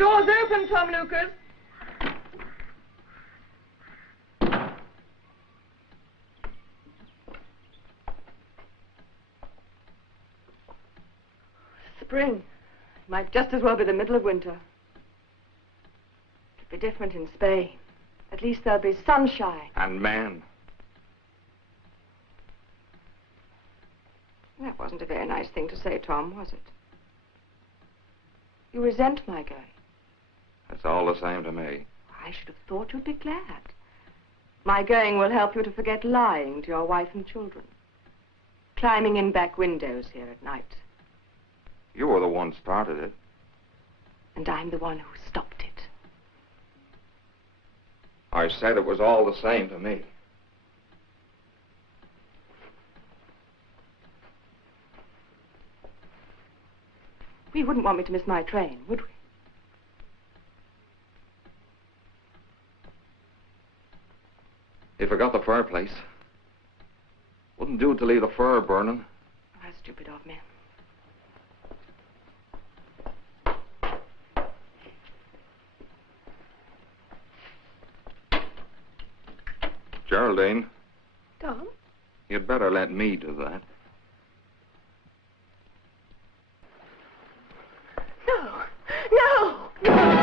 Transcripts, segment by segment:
door's open, Tom Lucas. Spring. Might just as well be the middle of winter. It'll be different in Spain. At least there'll be sunshine. And man. That wasn't a very nice thing to say, Tom, was it? You resent my going. It's all the same to me. I should have thought you'd be glad. My going will help you to forget lying to your wife and children. Climbing in back windows here at night. You were the one started it. And I'm the one who stopped it. I said it was all the same to me. We wouldn't want me to miss my train, would we? You forgot the fireplace. Wouldn't do to leave the fire burning. Oh, how stupid of me. Geraldine. Tom? You'd better let me do that. No! No! No!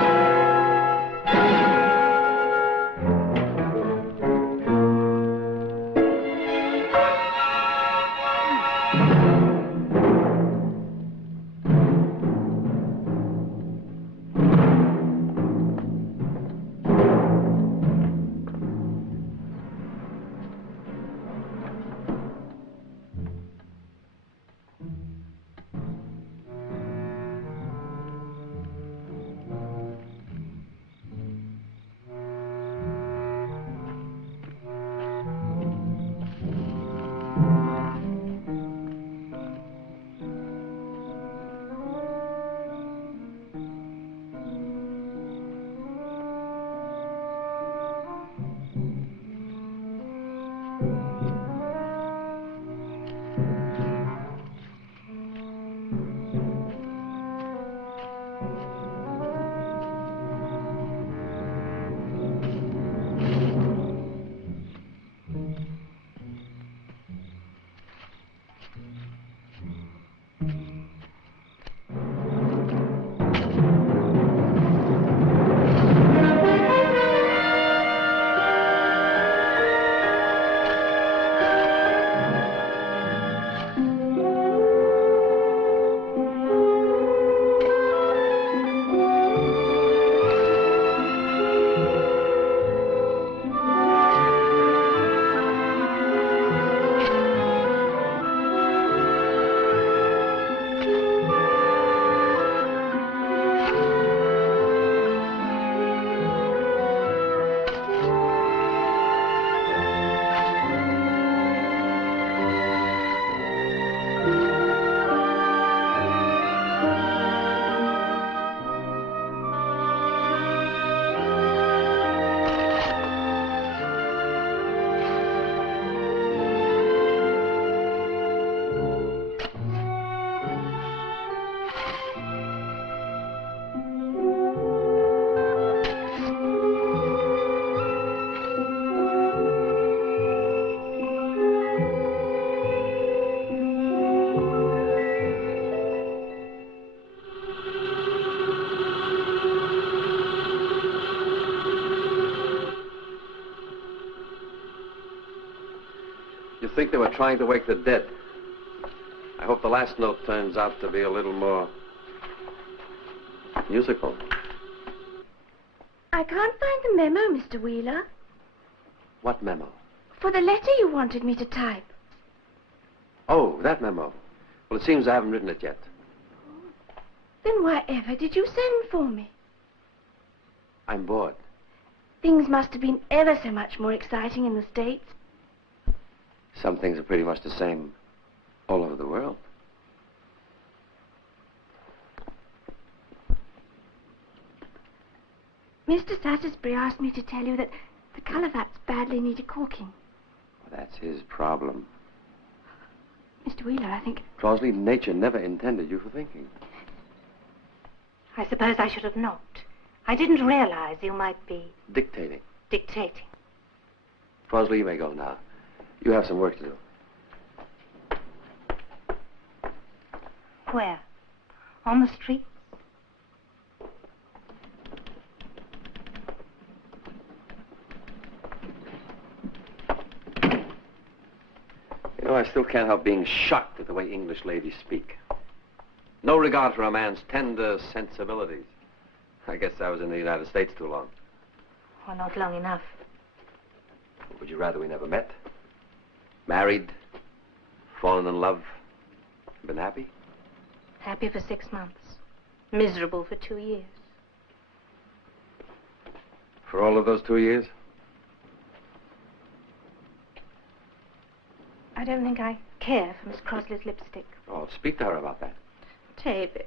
You think they were trying to wake the dead. I hope the last note turns out to be a little more musical. I can't find the memo, Mr. Wheeler. What memo? For the letter you wanted me to type. Oh, that memo. Well, it seems I haven't written it yet. Then why ever did you send for me? I'm bored. Things must have been ever so much more exciting in the States. Some things are pretty much the same all over the world. Mr. Sassusbury asked me to tell you that the colour vats badly needed caulking. Well, that's his problem. Mr. Wheeler, I think... Crosley, nature never intended you for thinking. I suppose I should have knocked. I didn't realize you might be Dictating. dictating. Crosley, you may go now. You have some work to do. Where? On the street? You know, I still can't help being shocked at the way English ladies speak. No regard for a man's tender sensibilities. I guess I was in the United States too long. Or not long enough. Would you rather we never met? Married? Fallen in love? Been happy? Happy for 6 months. Miserable for 2 years. For all of those 2 years? I don't think I care for Miss Crosley's lipstick. Oh, speak to her about that. David.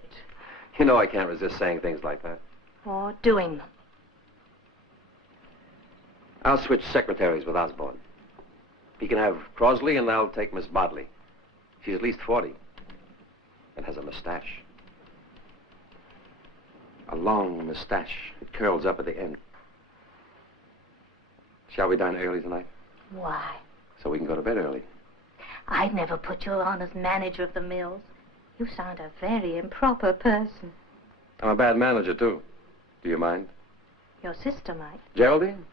You know I can't resist saying things like that. Or doing them. I'll switch secretaries with Osborne. He can have Crosley, and I'll take Miss Bodley. She's at least 40 and has a mustache. A long mustache. It curls up at the end. Shall we dine early tonight? Why? So we can go to bed early. I'd never put you on as manager of the mills. You sound a very improper person. I'm a bad manager, too. Do you mind? Your sister might. Geraldine?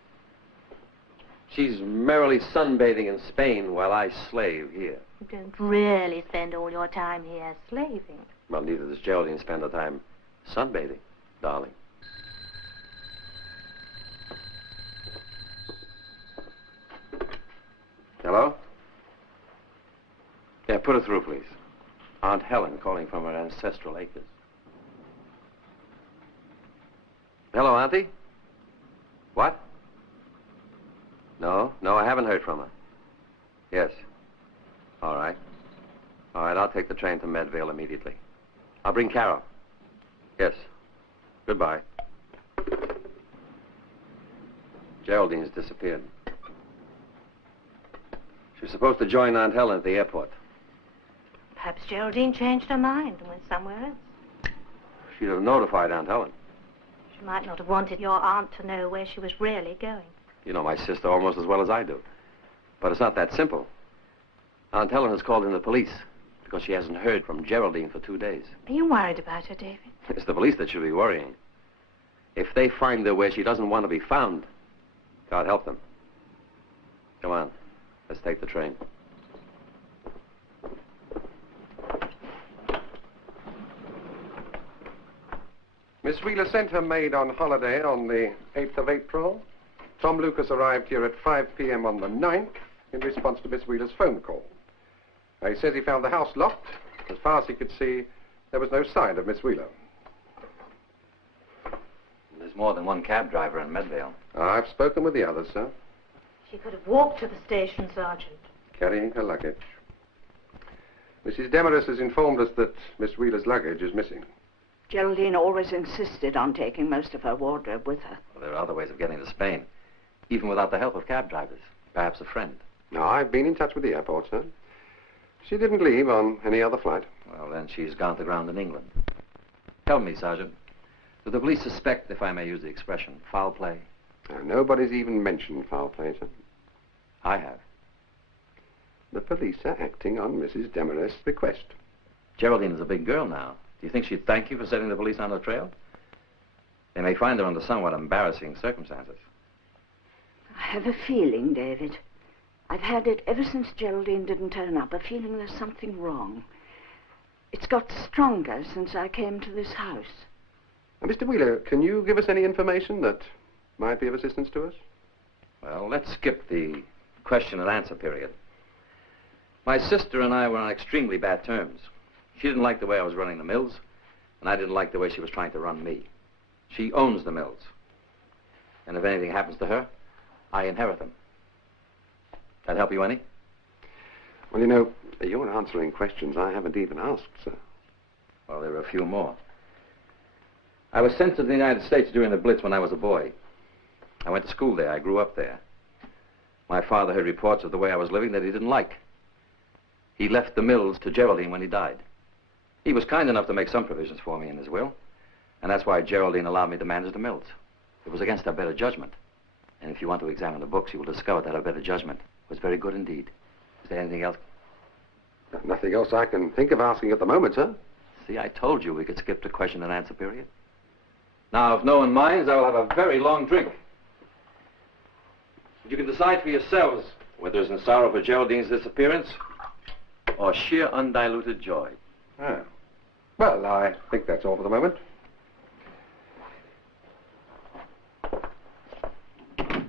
She's merrily sunbathing in Spain while I slave here. You don't really spend all your time here slaving. Well, neither does Geraldine spend her time sunbathing, darling. Hello? Yeah, put her through, please. Aunt Helen calling from her ancestral acres. Hello, Auntie? What? No, I haven't heard from her. Yes. All right. All right, I'll take the train to Medvale immediately. I'll bring Carol. Yes. Goodbye. Geraldine's disappeared. She was supposed to join Aunt Helen at the airport. Perhaps Geraldine changed her mind and went somewhere else. She'd have notified Aunt Helen. She might not have wanted your aunt to know where she was really going. You know my sister almost as well as I do. But it's not that simple. Aunt Helen has called in the police because she hasn't heard from Geraldine for 2 days. Are you worried about her, David? It's the police that should be worrying. If they find her where she doesn't want to be found, God help them. Come on, let's take the train. Miss Wheeler sent her maid on holiday on the 8th of April. Tom Lucas arrived here at 5 p.m. on the 9th in response to Miss Wheeler's phone call. He says he found the house locked. As far as he could see, there was no sign of Miss Wheeler. There's more than one cab driver in Medvale. I've spoken with the others, sir. She could have walked to the station, Sergeant. Carrying her luggage. Mrs. Demarest has informed us that Miss Wheeler's luggage is missing. Geraldine always insisted on taking most of her wardrobe with her. Well, there are other ways of getting to Spain, even without the help of cab drivers. Perhaps a friend. No, I've been in touch with the airport, sir. She didn't leave on any other flight. Well, then she's gone to ground in England. Tell me, Sergeant, do the police suspect, if I may use the expression, foul play? Nobody's even mentioned foul play, sir. I have. The police are acting on Mrs. Demarest's request. Geraldine is a big girl now. Do you think she'd thank you for setting the police on her trail? They may find her under somewhat embarrassing circumstances. I have a feeling, David. I've had it ever since Geraldine didn't turn up, a feeling there's something wrong. It's got stronger since I came to this house. Mr. Wheeler, can you give us any information that might be of assistance to us? Well, let's skip the question and answer period. My sister and I were on extremely bad terms. She didn't like the way I was running the mills, and I didn't like the way she was trying to run me. She owns the mills. And if anything happens to her, I inherit them. That help you any? Well, you know, you're answering questions I haven't even asked, sir. Well, there are a few more. I was sent to the United States during the Blitz when I was a boy. I went to school there. I grew up there. My father heard reports of the way I was living that he didn't like. He left the mills to Geraldine when he died. He was kind enough to make some provisions for me in his will. And that's why Geraldine allowed me to manage the mills. It was against her better judgment. And if you want to examine the books, you will discover that her better judgment was very good indeed. Is there anything else? Nothing else I can think of asking at the moment, sir. See, I told you we could skip the question and answer period. Now, if no one minds, I will have a very long drink. You can decide for yourselves whether it's in sorrow for Geraldine's disappearance or sheer undiluted joy. Ah. Well, I think that's all for the moment.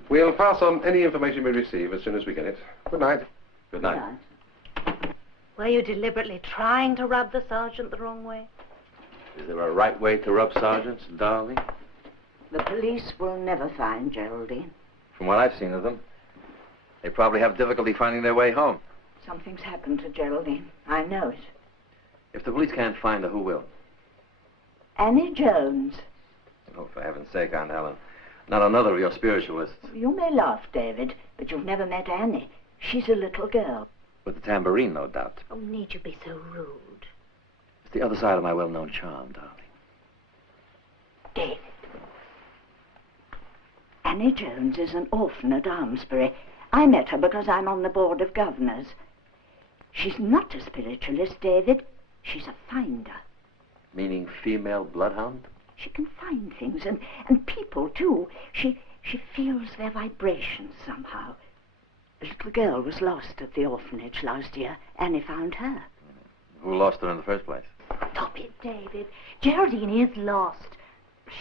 We'll pass on any information we receive as soon as we get it. Good night. Good night. Were you deliberately trying to rub the sergeant the wrong way? Is there a right way to rub sergeants, darling? The police will never find Geraldine. From what I've seen of them, they probably have difficulty finding their way home. Something's happened to Geraldine. I know it. If the police can't find her, who will? Annie Jones. Oh, for heaven's sake, Aunt Helen. Not another of your spiritualists. You may laugh, David, but you've never met Annie. She's a little girl. With the tambourine, no doubt. Oh, need you be so rude? It's the other side of my well-known charm, darling. David. Annie Jones is an orphan at Almesbury. I met her because I'm on the board of governors. She's not a spiritualist, David. She's a finder. Meaning female bloodhound? She can find things, and people, too. She feels their vibrations somehow. A little girl was lost at the orphanage last year. Annie found her. Who lost her in the first place? Stop it, David. Geraldine is lost.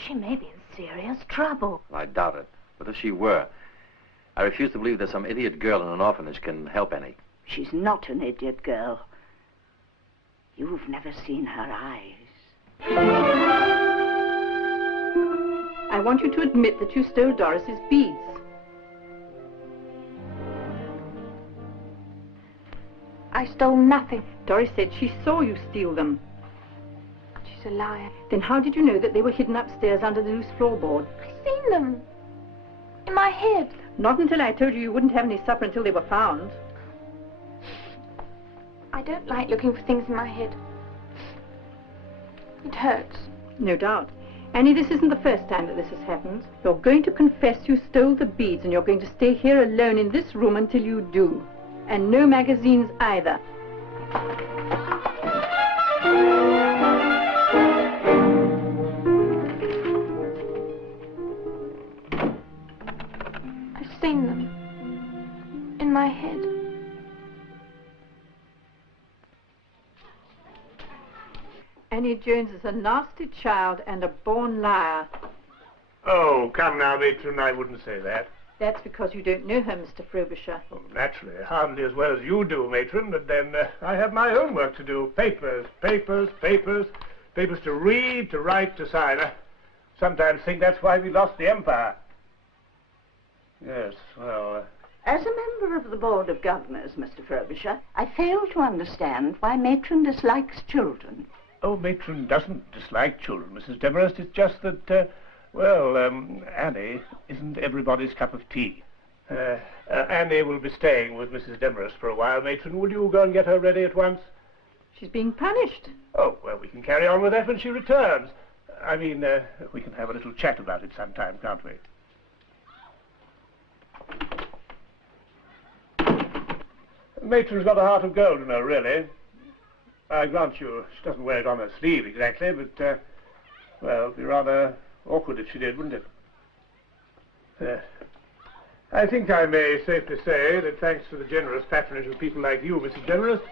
She may be in serious trouble. I doubt it. But if she were, I refuse to believe that some idiot girl in an orphanage can help Annie. She's not an idiot girl. You've never seen her eyes. I want you to admit that you stole Doris's beads. I stole nothing. Doris said she saw you steal them. She's a liar. Then how did you know that they were hidden upstairs under the loose floorboard? I seen them. In my head. Not until I told you you wouldn't have any supper until they were found. I don't like looking for things in my head. It hurts. No doubt. Annie, this isn't the first time that this has happened. You're going to confess you stole the beads, and you're going to stay here alone in this room until you do. And no magazines either. I've seen them. In my head. Annie Jones is a nasty child and a born liar. Oh, come now, matron, I wouldn't say that. That's because you don't know her, Mr. Frobisher. Oh, naturally, hardly as well as you do, matron, but then I have my own work to do. Papers, papers, papers. Papers to read, to write, to sign. I sometimes think that's why we lost the empire. Yes, well... As a member of the Board of Governors, Mr. Frobisher, I fail to understand why Matron dislikes children. Oh, matron doesn't dislike children, Mrs. Demarest. It's just that, Annie isn't everybody's cup of tea. Annie will be staying with Mrs. Demarest for a while, matron. Will you go and get her ready at once? She's being punished. Oh, well, we can carry on with that when she returns. I mean, we can have a little chat about it sometime, can't we? Matron's got a heart of gold, you know, really. I grant you, she doesn't wear it on her sleeve exactly, but, well, it'd be rather awkward if she did, wouldn't it? I think I may safely say that thanks to the generous patronage of people like you, Mrs. Demarest,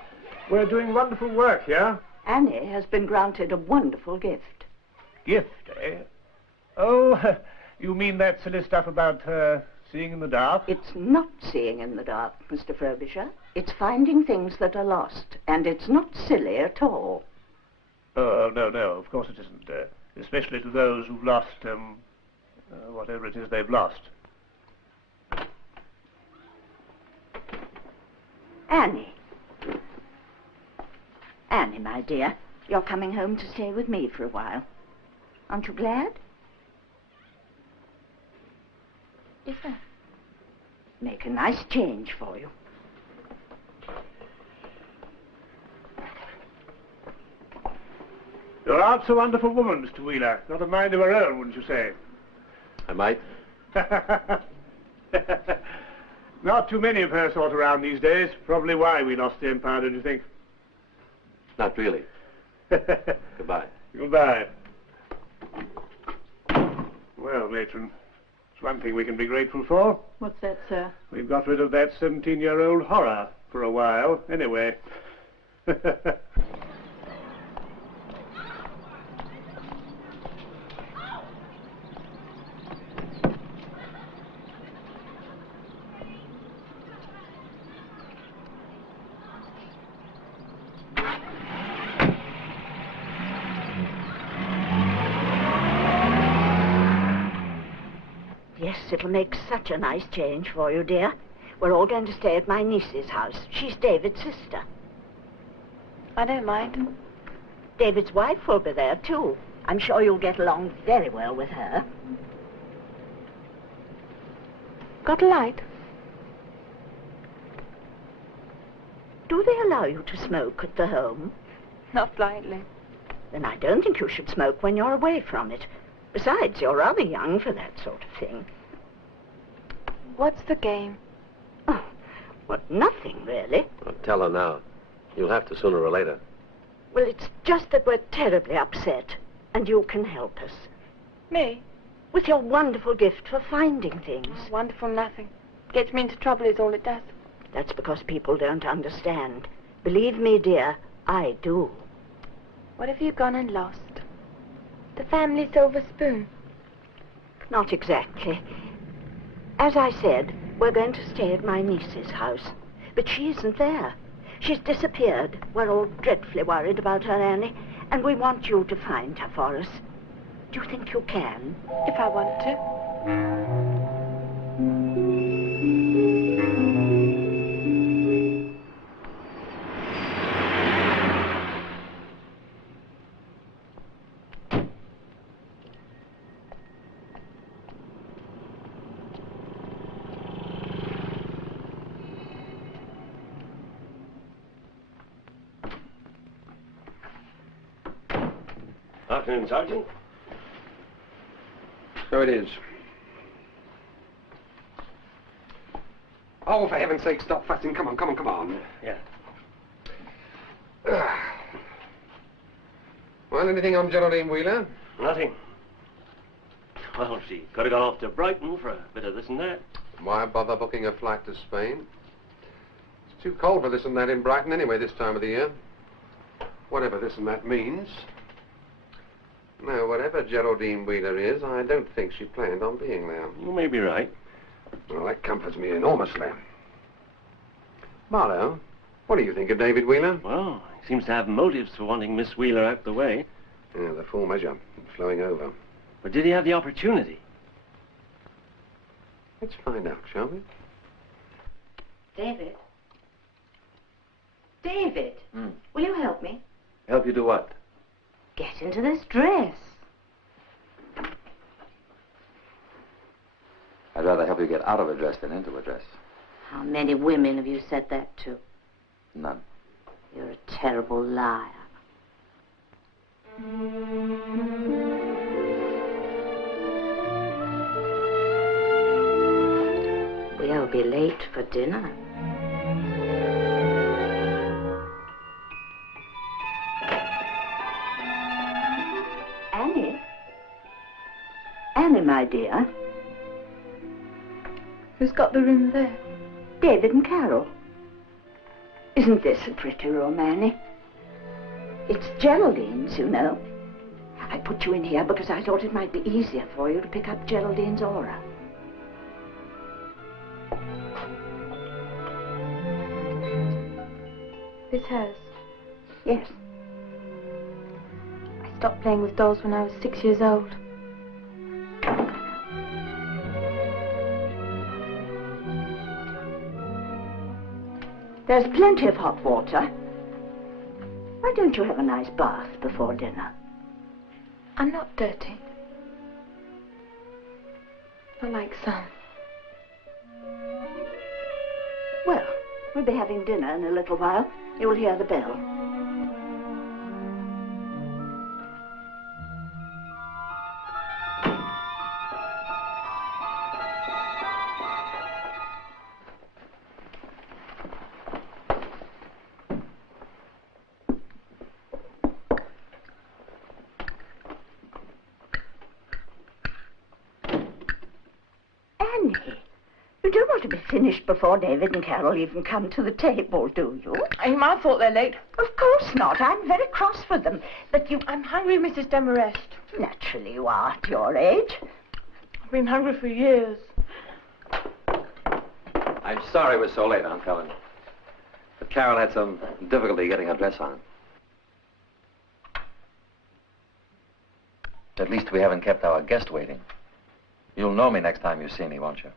we're doing wonderful work here. Annie has been granted a wonderful gift. Gift, eh? Oh, you mean that silly stuff about her seeing in the dark? It's not seeing in the dark, Mr. Frobisher. It's finding things that are lost, and it's not silly at all. Oh, no, of course it isn't. Especially to those who've lost, whatever it is they've lost. Annie. Annie, my dear, you're coming home to stay with me for a while. Aren't you glad? Yes, sir. Make a nice change for you. Your aunt's a wonderful woman, Mr. Wheeler. Got a mind of her own, wouldn't you say? I might. Not too many of her sort around these days. Probably why we lost the empire, don't you think? Not really. Goodbye. Goodbye. Well, matron, it's one thing we can be grateful for. What's that, sir? We've got rid of that 17-year-old horror for a while, anyway. Yes, it'll make such a nice change for you, dear. We're all going to stay at my niece's house. She's David's sister. I don't mind. David's wife will be there, too. I'm sure you'll get along very well with her. Got a light? Do they allow you to smoke at the home? Not lightly. Then I don't think you should smoke when you're away from it. Besides, you're rather young for that sort of thing. What's the game? Oh, well, nothing, really. Well, tell her now. You'll have to sooner or later. Well, it's just that we're terribly upset, and you can help us. Me? With your wonderful gift for finding things. Oh, wonderful nothing. Gets me into trouble is all it does. That's because people don't understand. Believe me, dear, I do. What have you gone and lost? The family silver spoon? Not exactly. As I said, we're going to stay at my niece's house. But she isn't there. She's disappeared. We're all dreadfully worried about her, Annie, and we want you to find her for us. Do you think you can? If I want to. Afternoon, Sergeant. So it is. Oh, for heaven's sake, stop fussing. Come on, come on, come on. Yeah. Well, anything on Geraldine Wheeler? Nothing. Well, she could have gone off to Brighton for a bit of this and that. Why bother booking a flight to Spain? It's too cold for this and that in Brighton anyway this time of the year. Whatever this and that means. No, whatever Geraldine Wheeler is, I don't think she planned on being there. You may be right. Well, that comforts me enormously. Marlowe, what do you think of David Wheeler? Well, he seems to have motives for wanting Miss Wheeler out the way. Yeah, the full measure. Flowing over. But did he have the opportunity? Let's find out, shall we? David? David, will you help me? Help you do what? Get into this dress. I'd rather help you get out of a dress than into a dress. How many women have you said that to? None. You're a terrible liar. We'll be late for dinner. Annie, my dear. Who's got the room there? David and Carol. Isn't this a pretty room, Annie? It's Geraldine's, you know. I put you in here because I thought it might be easier for you to pick up Geraldine's aura. This hers? Yes. I stopped playing with dolls when I was 6 years old. There's plenty of hot water. Why don't you have a nice bath before dinner? I'm not dirty. Not like some. Well, we'll be having dinner in a little while. You'll hear the bell. want to be finished before David and Carol even come to the table, do you? You might have thought they're late. Of course not. I'm very cross with them. But you... I'm hungry, Mrs. Demarest. Naturally you are at your age. I've been hungry for years. I'm sorry we're so late, Aunt Helen. But Carol had some difficulty getting her dress on. At least we haven't kept our guest waiting. You'll know me next time you see me, won't you?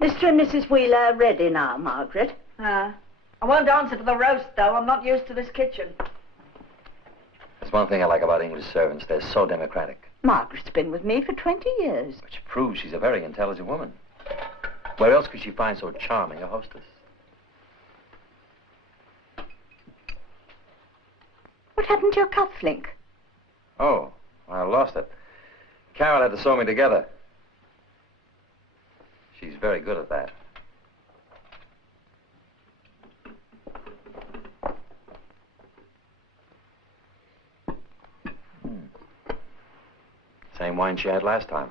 Mr. and Mrs. Wheeler are ready now, Margaret. I won't answer for the roast, though. I'm not used to this kitchen. There's one thing I like about English servants. They're so democratic. Margaret's been with me for 20 years. Which proves she's a very intelligent woman. Where else could she find so charming a hostess? What happened to your cufflink? Oh, I lost it. Carol had to sew me together. She's very good at that. Same wine she had last time.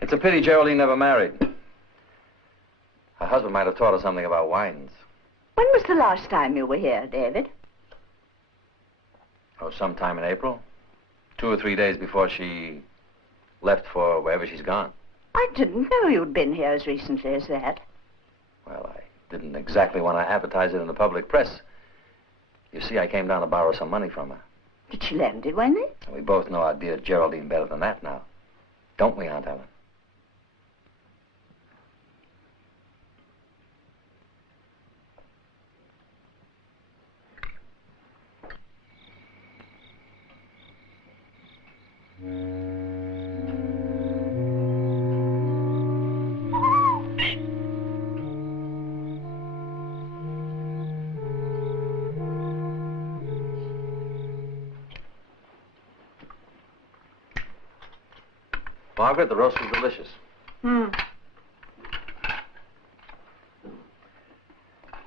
It's a pity Geraldine never married. Her husband might have taught her something about wines. When was the last time you were here, David? Oh, sometime in April. 2 or 3 days before she left for wherever she's gone. I didn't know you'd been here as recently as that. Well, I didn't exactly want to advertise it in the public press. You see, I came down to borrow some money from her. Did she lend it, Wendy? And we both know our dear Geraldine better than that now. Don't we, Aunt Helen? Margaret, the roast was delicious.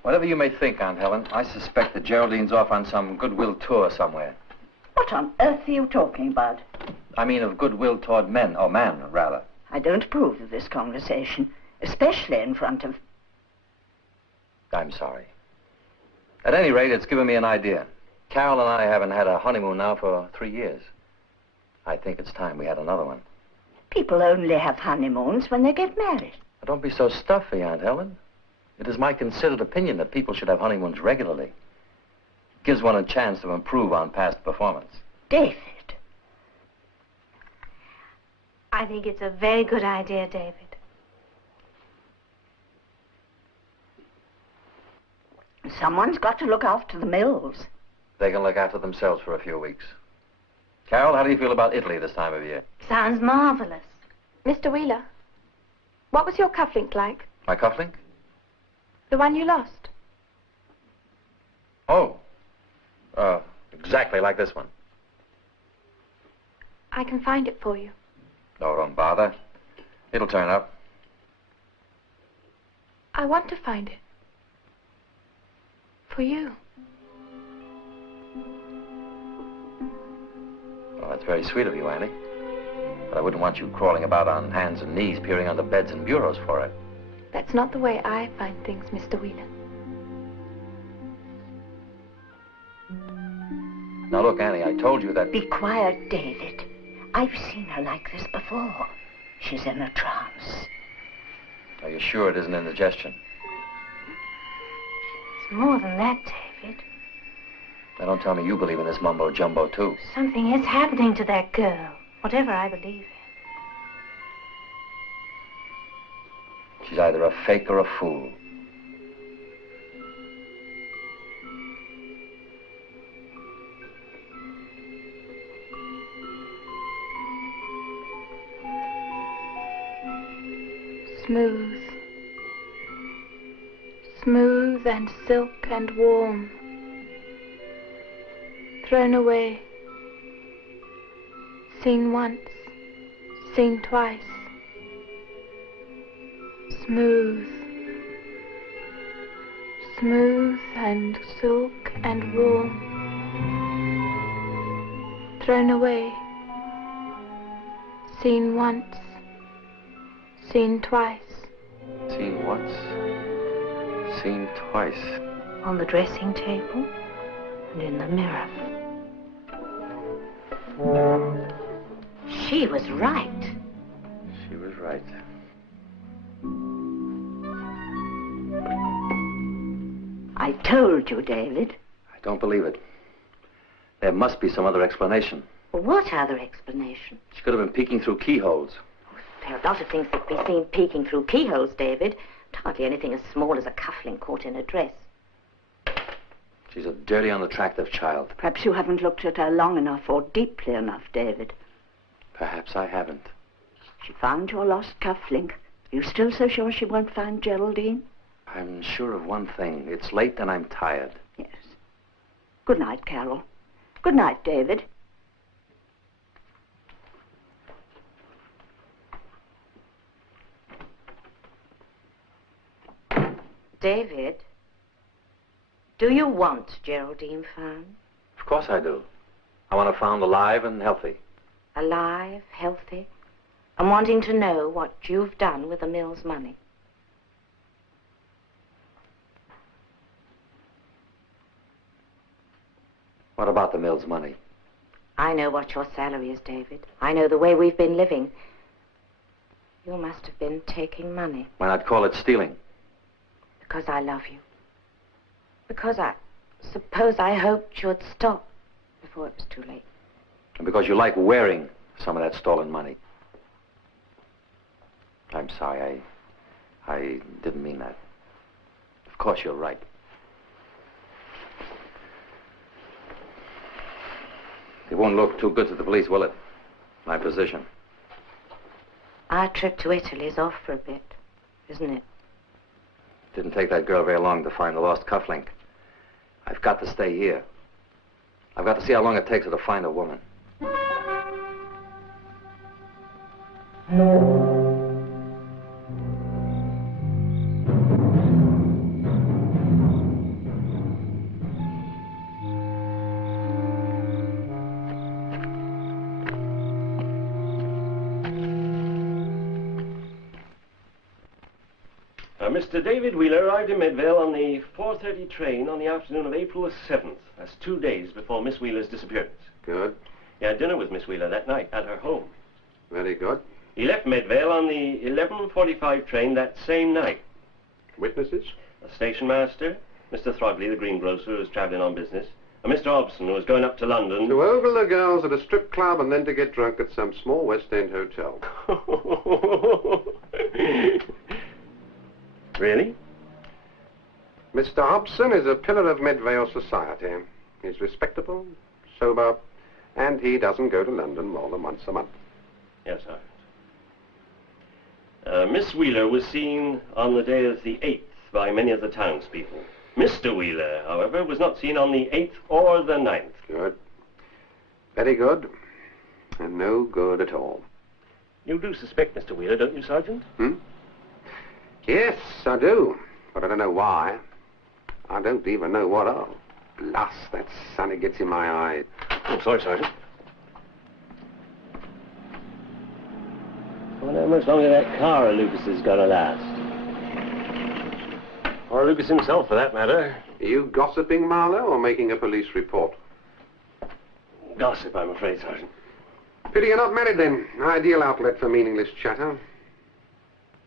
Whatever you may think, Aunt Helen, I suspect that Geraldine's off on some goodwill tour somewhere. What on earth are you talking about? I mean of goodwill toward men, or man, rather. I don't approve of this conversation, especially in front of... I'm sorry. At any rate, it's given me an idea. Carol and I haven't had a honeymoon now for 3 years. I think it's time we had another one. People only have honeymoons when they get married. Now, don't be so stuffy, Aunt Helen. It is my considered opinion that people should have honeymoons regularly. It gives one a chance to improve on past performance. David. I think it's a very good idea, David. Someone's got to look after the mills. They can look after themselves for a few weeks. Carol, how do you feel about Italy this time of year? Sounds marvelous. Mr. Wheeler, what was your cufflink like? My cufflink? The one you lost? Oh. Exactly like this one. I can find it for you. No, don't bother. It'll turn up. I want to find it. For you. Well, that's very sweet of you, Annie. But I wouldn't want you crawling about on hands and knees, peering under beds and bureaus for it. That's not the way I find things, Mr. Wheeler. Now, look, Annie, I told you that... Be quiet, David. I've seen her like this before. She's in a trance. Are you sure it isn't indigestion? It's more than that, David. Now, don't tell me you believe in this mumbo-jumbo, too. Something is happening to that girl, whatever I believe in. She's either a fake or a fool. Smooth. Smooth and silk and warm. Thrown away. Seen once. Seen twice. Smooth. Smooth and silk and warm. thrown away. Seen once. Seen twice. Seen once. Seen twice. On the dressing table and in the mirror. She was right. She was right. I told you, David. I don't believe it. There must be some other explanation. What other explanation? She could have been peeking through keyholes. There are a lot of things that be seen peeking through keyholes, David. Hardly anything as small as a cufflink caught in a dress. She's a dirty, unattractive child. Perhaps you haven't looked at her long enough or deeply enough, David. Perhaps I haven't. She found your lost cufflink. Are you still so sure she won't find Geraldine? I'm sure of one thing. It's late and I'm tired. Yes. Good night, Carol. Good night, David. David, do you want Geraldine found? Of course I do. I want her found alive and healthy. Alive, healthy, and wanting to know what you've done with the mill's money. What about the mill's money? I know what your salary is, David. I know the way we've been living. You must have been taking money. Why not call it stealing? Because I love you. Because I suppose I hoped you'd stop before it was too late. And because you like wearing some of that stolen money. I'm sorry, I didn't mean that. Of course you're right. It won't look too good to the police, will it? My position. Our trip to Italy is off for a bit, isn't it? Didn't take that girl very long to find the lost cufflink. I've got to stay here. I've got to see how long it takes her to find a woman. Mr. David Wheeler arrived in Midvale on the 4:30 train on the afternoon of April the 7th. That's 2 days before Miss Wheeler's disappearance. Good. He had dinner with Miss Wheeler that night at her home. Very good. He left Midvale on the 11:45 train that same night. Witnesses? A station master, Mr. Throgley, the greengrocer, who was travelling on business, and Mr. Hobson, who was going up to London. To ogle the girls at a strip club and then to get drunk at some small West End hotel. Really? Mr. Hobson is a pillar of Midvale society. He's respectable, sober, and he doesn't go to London more than once a month. Yes, sir. Miss Wheeler was seen on the day of the 8th by many of the townspeople. Mr. Wheeler, however, was not seen on the 8th or the 9th. Good. Very good. And no good at all. You do suspect Mr. Wheeler, don't you, Sergeant? Yes, I do. But I don't know why. I don't even know what of. Blast, that sun, it gets in my eye. Oh, sorry, Sergeant. I wonder how much longer that car of Lucas is going to last. Or Lucas himself, for that matter. Are you gossiping, Marlowe, or making a police report? Gossip, I'm afraid, Sergeant. Pity you're not married, then. Ideal outlet for meaningless chatter.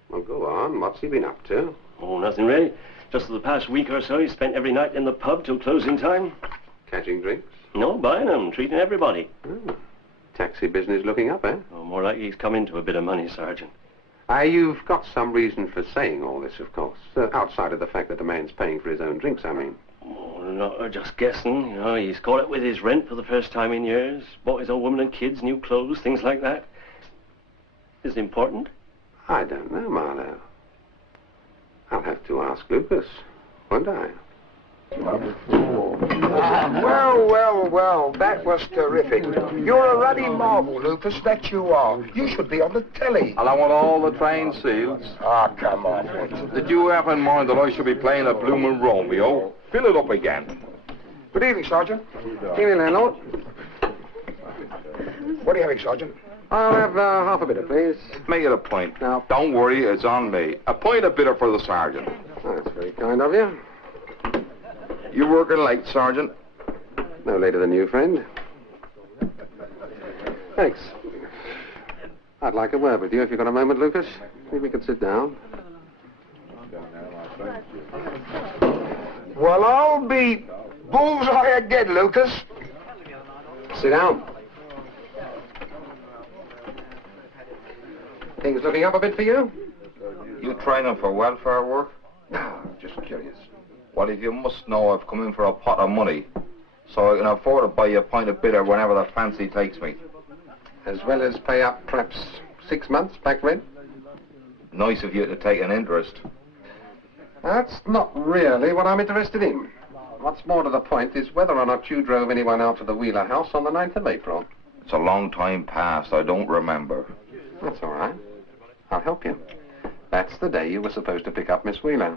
Well, go on. What's he been up to? Oh, nothing really. Just for the past week or so, he spent every night in the pub till closing time. Catching drinks? No, buying them, treating everybody. Oh. Taxi business looking up, eh? Oh, more like he's come into a bit of money, Sergeant. You've got some reason for saying all this, of course. Outside of the fact that the man's paying for his own drinks, I mean. Oh, no, just guessing. You know, he's caught up with his rent for the first time in years. Bought his old woman and kids new clothes, things like that. Is it important? I don't know, Marlowe. I'll have to ask Lucas, won't I? Well, that was terrific. You're a ruddy marvel, Lucas, that you are. You should be on the telly. And I want all the train seals. Ah, come on. Did you have in mind that I should be playing a bloomin' Romeo? Fill it up again. Good evening, Sergeant. Evening, landlord. What are you having, Sergeant? I'll have half a bitter, please. Make it a pint. Now. Don't worry, it's on me. A pint of bitter for the sergeant. Oh, that's very kind of you. You working late, Sergeant? No later than you, friend. Thanks. I'd like a word with you if you've got a moment, Lucas. Maybe we could sit down. Well, I'll be bullseye again, Lucas. Sit down. Things looking up a bit for you? You training for welfare work? No, just curious. Well, if you must know, I've come in for a pot of money, so I can afford to buy you a pint of bitter whenever the fancy takes me. As well as pay up perhaps 6 months back rent? Nice of you to take an interest. That's not really what I'm interested in. What's more to the point is whether or not you drove anyone out to the Wheeler house on the 9th of April. It's a long time past. I don't remember. That's all right. I'll help you. That's the day you were supposed to pick up Miss Wheeler.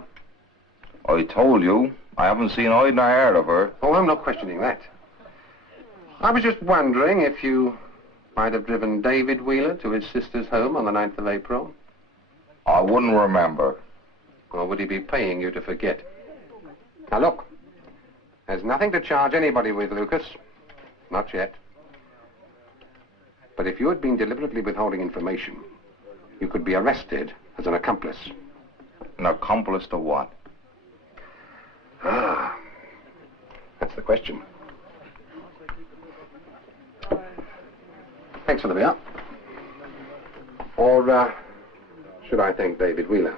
I told you, I haven't seen eye nor heard of her. Oh, I'm not questioning that. I was just wondering if you might have driven David Wheeler to his sister's home on the 9th of April. I wouldn't remember. Or would he be paying you to forget? Now, look. There's nothing to charge anybody with, Lucas. Not yet. But if you had been deliberately withholding information, you could be arrested as an accomplice. An accomplice to what? Ah, that's the question. Thanks for the beer. Or should I thank David Wheeler?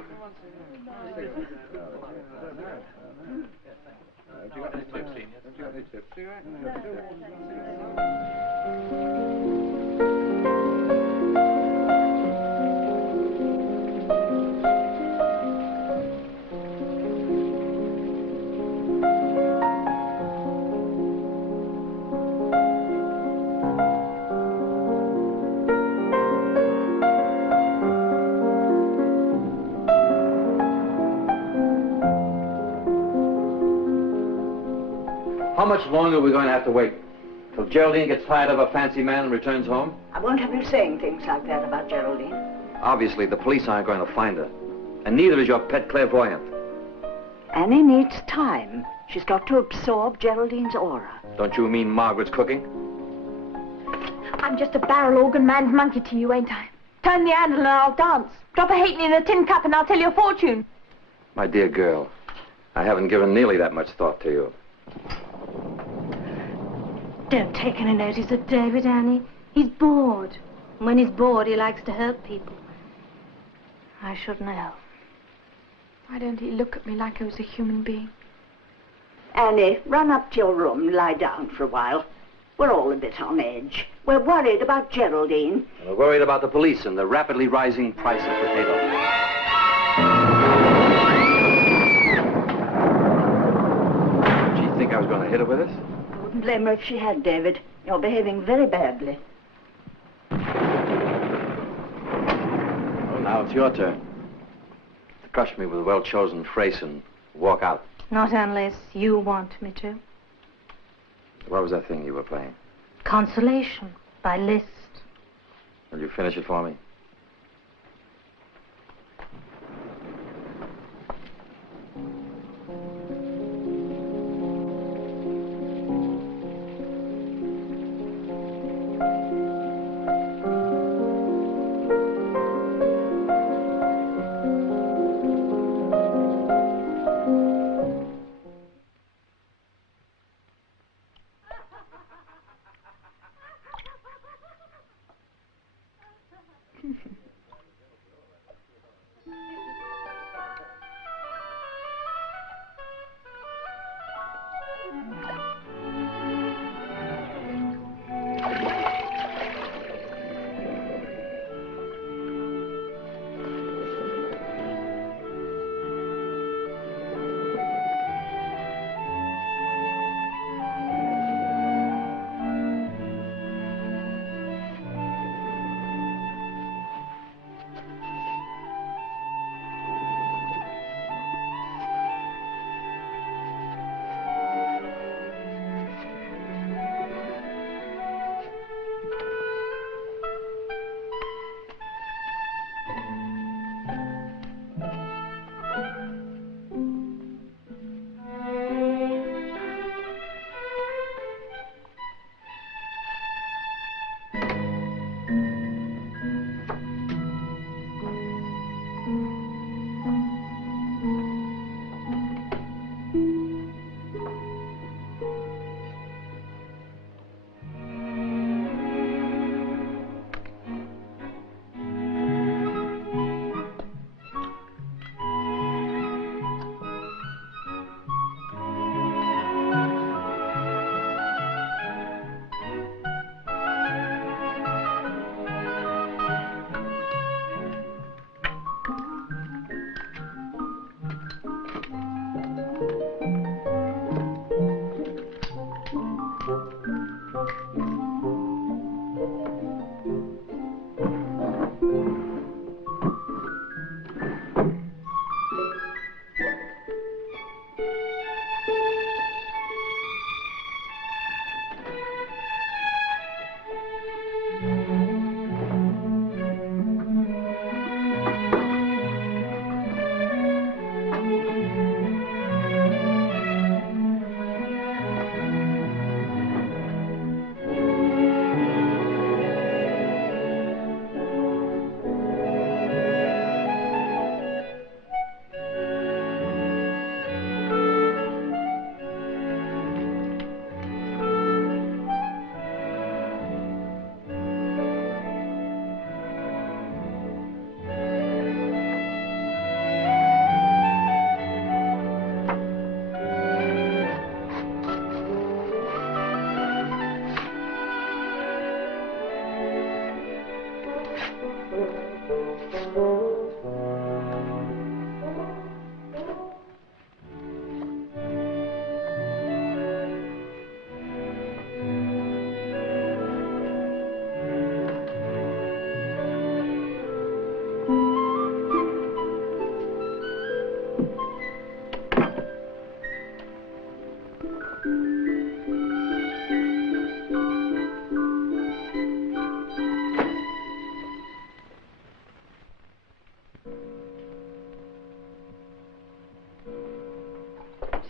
How much longer are we going to have to wait? Till Geraldine gets tired of a fancy man and returns home? I won't have you saying things like that about Geraldine. Obviously, the police aren't going to find her. And neither is your pet clairvoyant. Annie needs time. She's got to absorb Geraldine's aura. Don't you mean Margaret's cooking? I'm just a barrel organ man's monkey to you, ain't I? Turn the handle and I'll dance. Drop a halfpenny in a tin cup and I'll tell you a fortune. My dear girl, I haven't given nearly that much thought to you. Don't take any notice of David, Annie. He's bored. And when he's bored, he likes to hurt people. I should know. Why don't he look at me like I was a human being? Annie, run up to your room and lie down for a while. We're all a bit on edge. We're worried about Geraldine. We're worried about the police and the rapidly rising price of potatoes. Did she think I was going to hit her with this? I wouldn't blame her if she had, David. You're behaving very badly. Well, now it's your turn. To crush me with a well-chosen phrase and walk out. Not unless you want me to. What was that thing you were playing? Consolation by Liszt. Will you finish it for me?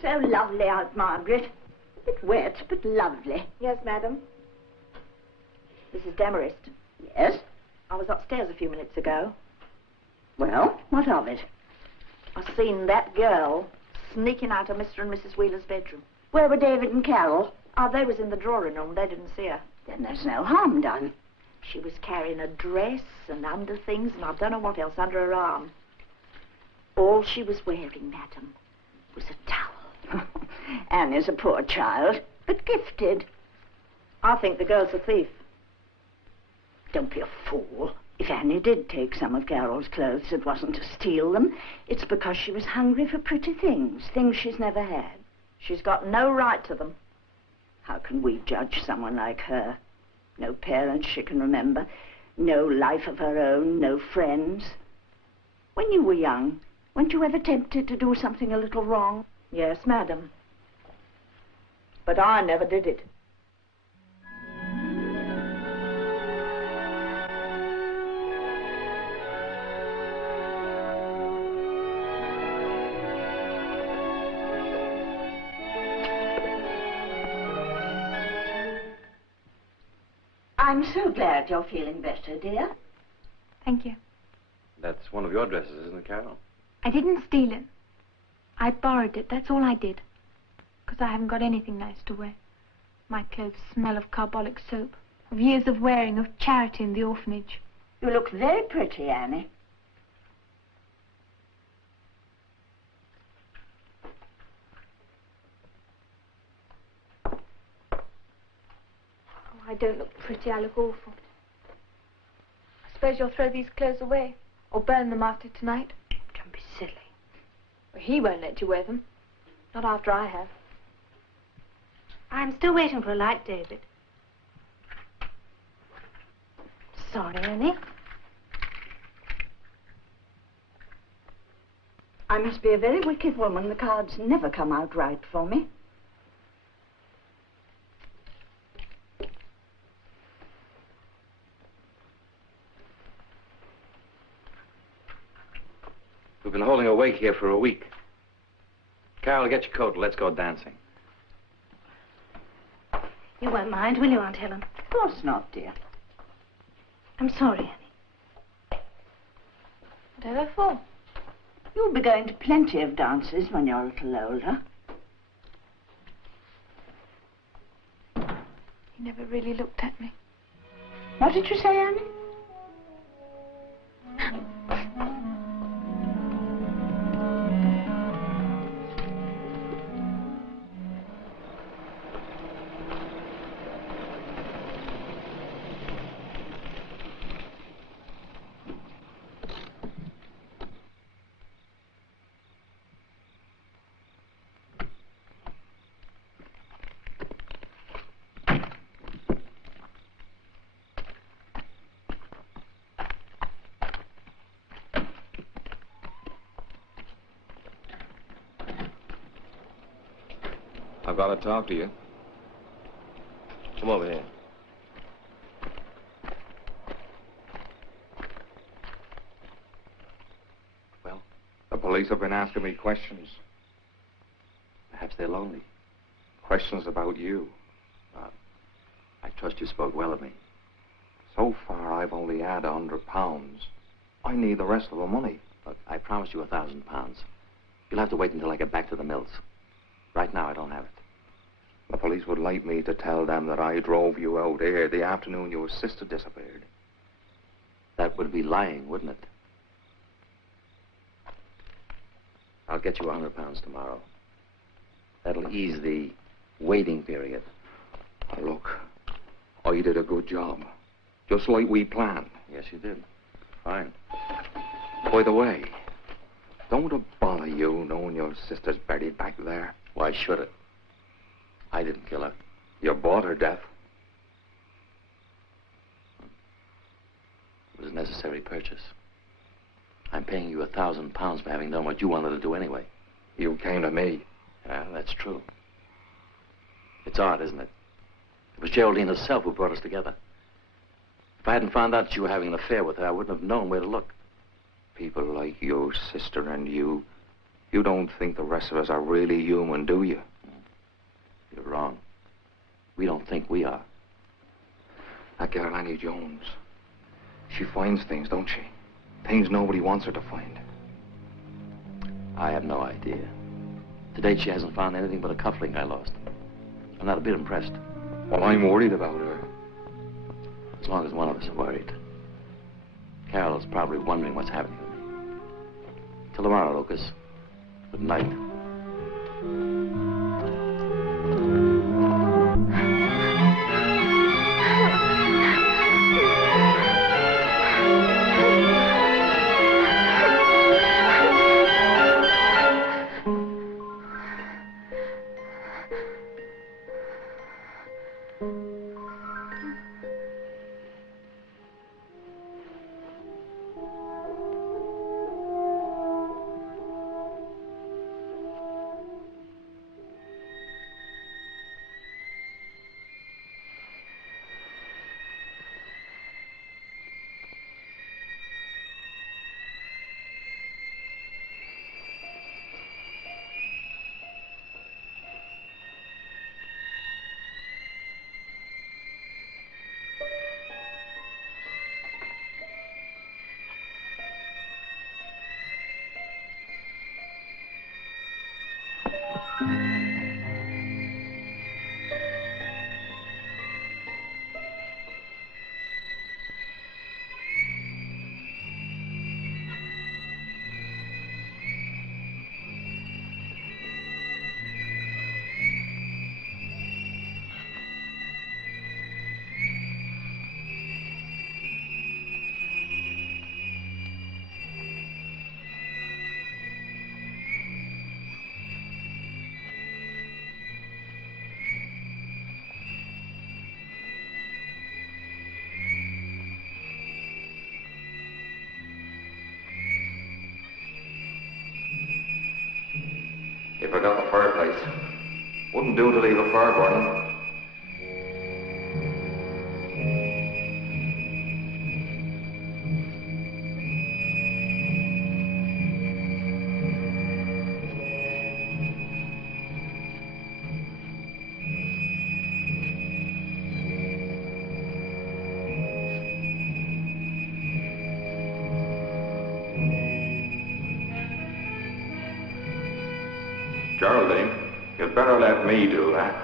So lovely out, Margaret. A bit wet, but lovely. Yes, madam. Mrs. Demarest. Yes? I was upstairs a few minutes ago. Well, what of it? I seen that girl sneaking out of Mr. and Mrs. Wheeler's bedroom. Where were David and Carol? Oh, they was in the drawing room. They didn't see her. Then there's no harm done. She was carrying a dress and underthings and I don't know what else under her arm. All she was wearing, madam, was a towel. Annie's a poor child, but gifted. I think the girl's a thief. Don't be a fool. If Annie did take some of Carol's clothes, it wasn't to steal them. It's because she was hungry for pretty things, things she's never had. She's got no right to them. How can we judge someone like her? No parents she can remember, no life of her own, no friends. When you were young, weren't you ever tempted to do something a little wrong? Yes, madam. But I never did it. I'm so glad you're feeling better, dear. Thank you. That's one of your dresses, isn't it, Carol? I didn't steal it. I borrowed it, that's all I did. Because I haven't got anything nice to wear. My clothes smell of carbolic soap, of years of wearing, of charity in the orphanage. You look very pretty, Annie. Oh, I don't look pretty, I look awful. I suppose you'll throw these clothes away, or burn them after tonight? Don't be silly. Well, he won't let you wear them. Not after I have. I'm still waiting for a light, David. Sorry, Annie. I must be a very wicked woman. The cards never come out right for me. We've been holding awake here for a week. Carol, get your coat and let's go dancing. You won't mind, will you, Aunt Helen? Of course not, dear. I'm sorry, Annie. Whatever for? You'll be going to plenty of dances when you're a little older. He never really looked at me. What did you say, Annie? I've got to talk to you. Come over here. Well? The police have been asking me questions. Perhaps they're lonely. Questions about you. I trust you spoke well of me. So far, I've only had £100. I need the rest of the money. Look, I promised you £1,000. You'll have to wait until I get back to the mills. Right now, I don't have it. The police would like me to tell them that I drove you out here the afternoon your sister disappeared. That would be lying, wouldn't it? I'll get you £100 tomorrow. That'll ease the waiting period. Now, look, I did a good job. Just like we planned. Yes, you did. Fine. By the way, don't it bother you knowing your sister's buried back there? Why should it? I didn't kill her. You bought her death. It was a necessary purchase. I'm paying you £1,000 for having done what you wanted to do anyway. You came to me. Yeah, that's true. It's odd, isn't it? It was Geraldine herself who brought us together. If I hadn't found out that you were having an affair with her, I wouldn't have known where to look. People like your sister and you don't think the rest of us are really human, do you? You're wrong. We don't think we are. That girl Annie Jones, she finds things, don't she? Things nobody wants her to find. I have no idea. To date, she hasn't found anything but a cufflink I lost. I'm not a bit impressed. Well, I'm worried about her. As long as one of us are worried. Carol is probably wondering what's happening to me. Till tomorrow, Lucas. Good night. You forgot the fireplace. Wouldn't do to leave a fire burning. Geraldine, you'd better let me do that.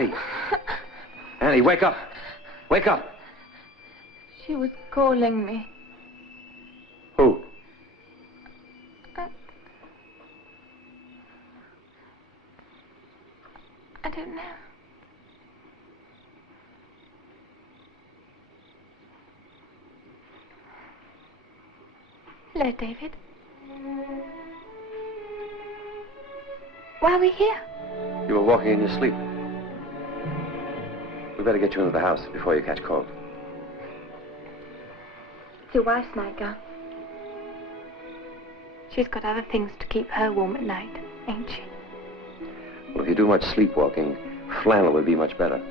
Annie. Annie, wake up. Wake up. She was calling me. Who? I don't know. Hello, David. Why are we here? You were walking in your sleep. We better get you into the house before you catch cold. It's your wife's nightgown. She's got other things to keep her warm at night, ain't she? Well, if you do much sleepwalking, flannel would be much better.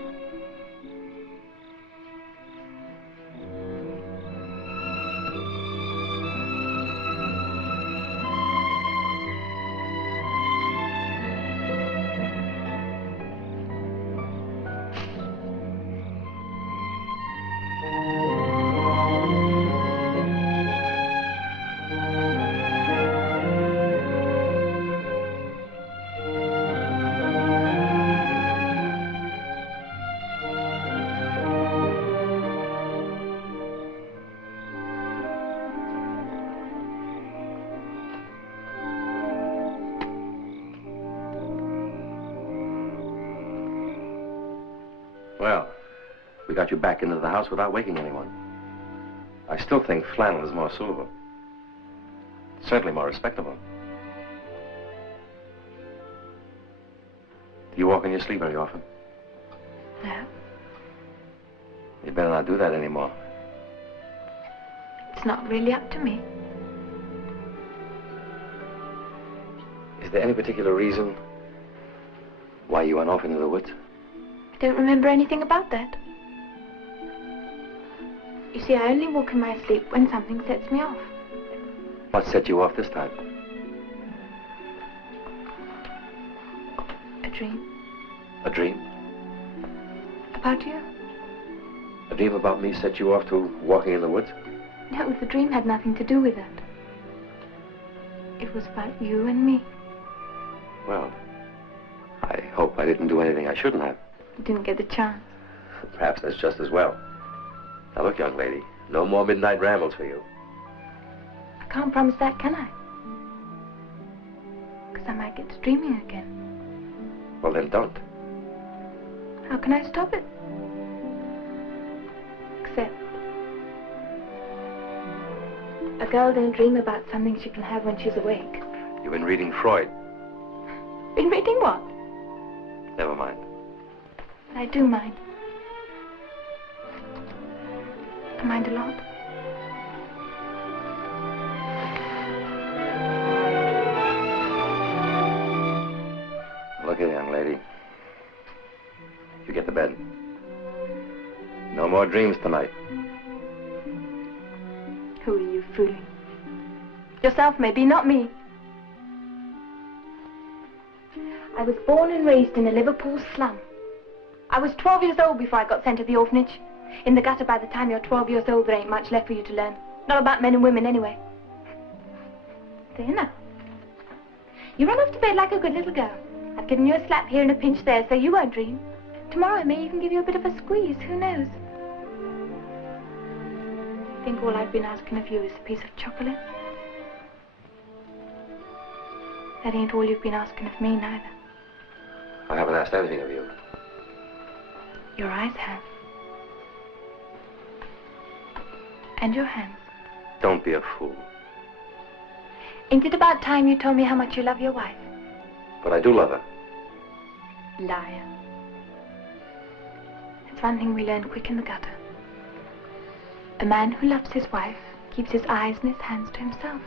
Well, we got you back into the house without waking anyone. I still think flannel is more suitable. Certainly more respectable. Do you walk in your sleep very often? No. You better not do that anymore. It's not really up to me. Is there any particular reason why you went off into the woods? I don't remember anything about that. You see, I only walk in my sleep when something sets me off. What set you off this time? A dream. A dream? About you? A dream about me set you off to walking in the woods? No, the dream had nothing to do with it. It was about you and me. Well, I hope I didn't do anything I shouldn't have. You didn't get the chance. Perhaps that's just as well. Now look, young lady, no more midnight rambles for you. I can't promise that, can I? Because I might get to dreaming again. Well, then don't. How can I stop it? Except a girl don't dream about something she can have when she's awake. You've been reading Freud. Been reading what? Never mind. I do mind. I mind a lot. Look here, young lady. You get to bed. No more dreams tonight. Who are you fooling? Yourself, maybe, not me. I was born and raised in a Liverpool slum. I was 12 years old before I got sent to the orphanage. In the gutter, by the time you're 12 years old, there ain't much left for you to learn. Not about men and women, anyway. There now. You run off to bed like a good little girl. I've given you a slap here and a pinch there, so you won't dream. Tomorrow I may even give you a bit of a squeeze, who knows? I think all I've been asking of you is a piece of chocolate. That ain't all you've been asking of me, neither. I haven't asked anything of you. Your eyes have. And your hands. Don't be a fool. Ain't it about time you told me how much you love your wife? But I do love her. Liar. It's one thing we learn quick in the gutter. A man who loves his wife keeps his eyes and his hands to himself.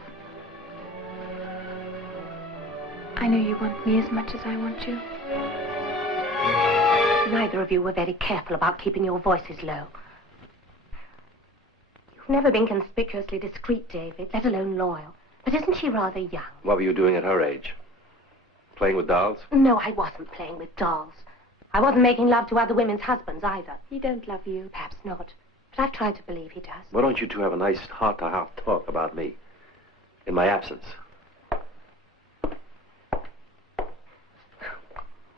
I know you want me as much as I want you. Neither of you were very careful about keeping your voices low. You've never been conspicuously discreet, David, let alone loyal. But isn't she rather young? What were you doing at her age? Playing with dolls? No, I wasn't playing with dolls. I wasn't making love to other women's husbands, either. He don't love you. Perhaps not. But I've tried to believe he does. Why don't you two have a nice heart-to-heart talk about me? In my absence.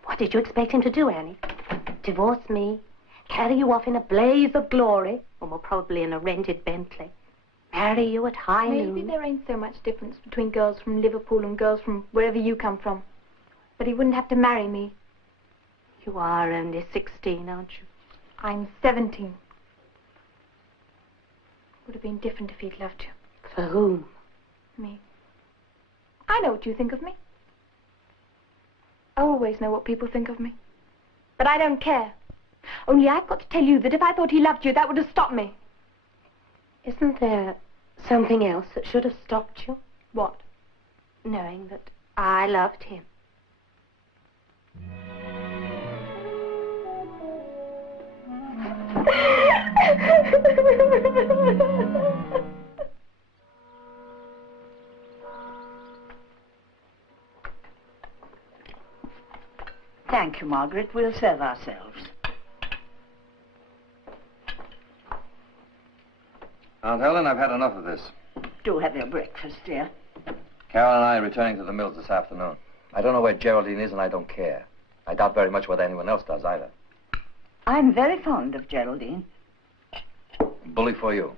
What did you expect him to do, Annie? divorce me, carry you off in a blaze of glory, or more probably in a rented Bentley, marry you at high noon. Maybe there ain't so much difference between girls from Liverpool and girls from wherever you come from. But he wouldn't have to marry me. You are only 16, aren't you? I'm 17. Would have been different if he'd loved you. For whom? Me. I know what you think of me. I always know what people think of me. But I don't care. Only I've got to tell you that if I thought he loved you, that would have stopped me. Isn't there something else that should have stopped you? What? Knowing that I loved him. Thank you, Margaret. We'll serve ourselves. Aunt Helen, I've had enough of this. Do have your breakfast, dear. Carol and I are returning to the mills this afternoon. I don't know where Geraldine is, and I don't care. I doubt very much whether anyone else does either. I'm very fond of Geraldine. Bully for you.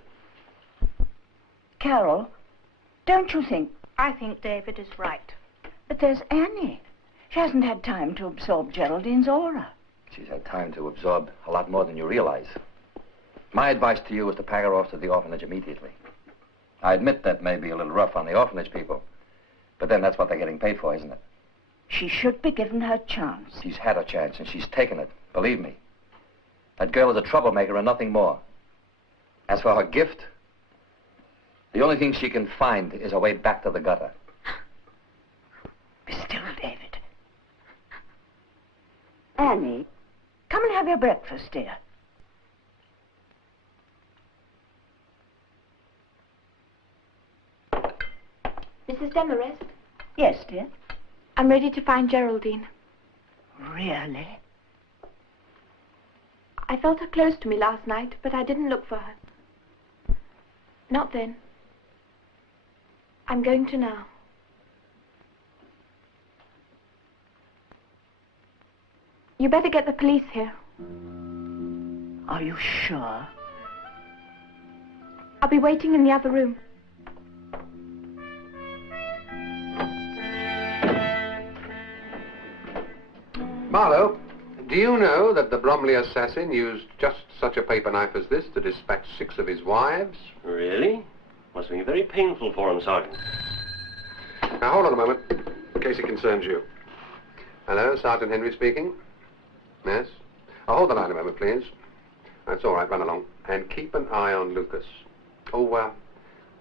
Carol, don't you think... I think David is right. But there's Annie. She hasn't had time to absorb Geraldine's aura. She's had time to absorb a lot more than you realize. My advice to you is to pack her off to the orphanage immediately. I admit that may be a little rough on the orphanage people, but then that's what they're getting paid for, isn't it? She should be given her chance. She's had her chance, and she's taken it, believe me. That girl is a troublemaker and nothing more. As for her gift, the only thing she can find is a way back to the gutter. Be still, David. Annie, come and have your breakfast, dear. Mrs. Demarest? Yes, dear. I'm ready to find Geraldine. Really? I felt her close to me last night, but I didn't look for her. Not then. I'm going to now. You better get the police here. Are you sure? I'll be waiting in the other room. Marlowe, do you know that the Bromley assassin used just such a paper knife as this to dispatch 6 of his wives? Really? Must have been very painful for him, Sergeant. Now, hold on a moment, in case it concerns you. Hello, Sergeant Henry speaking. Yes? Oh, hold the line a moment, please. That's all right, run along. And keep an eye on Lucas. Oh,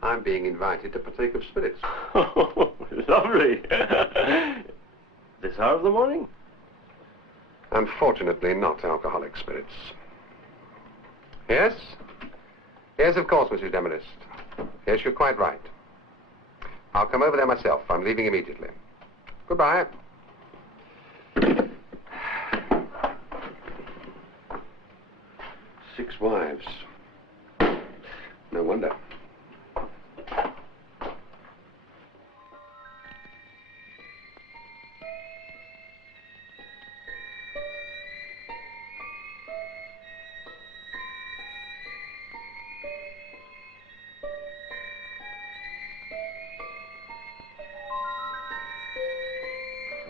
I'm being invited to partake of spirits. Oh, lovely. This hour of the morning? Unfortunately, not alcoholic spirits. Yes? Yes, of course, Mrs. Demarest. Yes, you're quite right. I'll come over there myself. I'm leaving immediately. Goodbye. 6 wives. No wonder.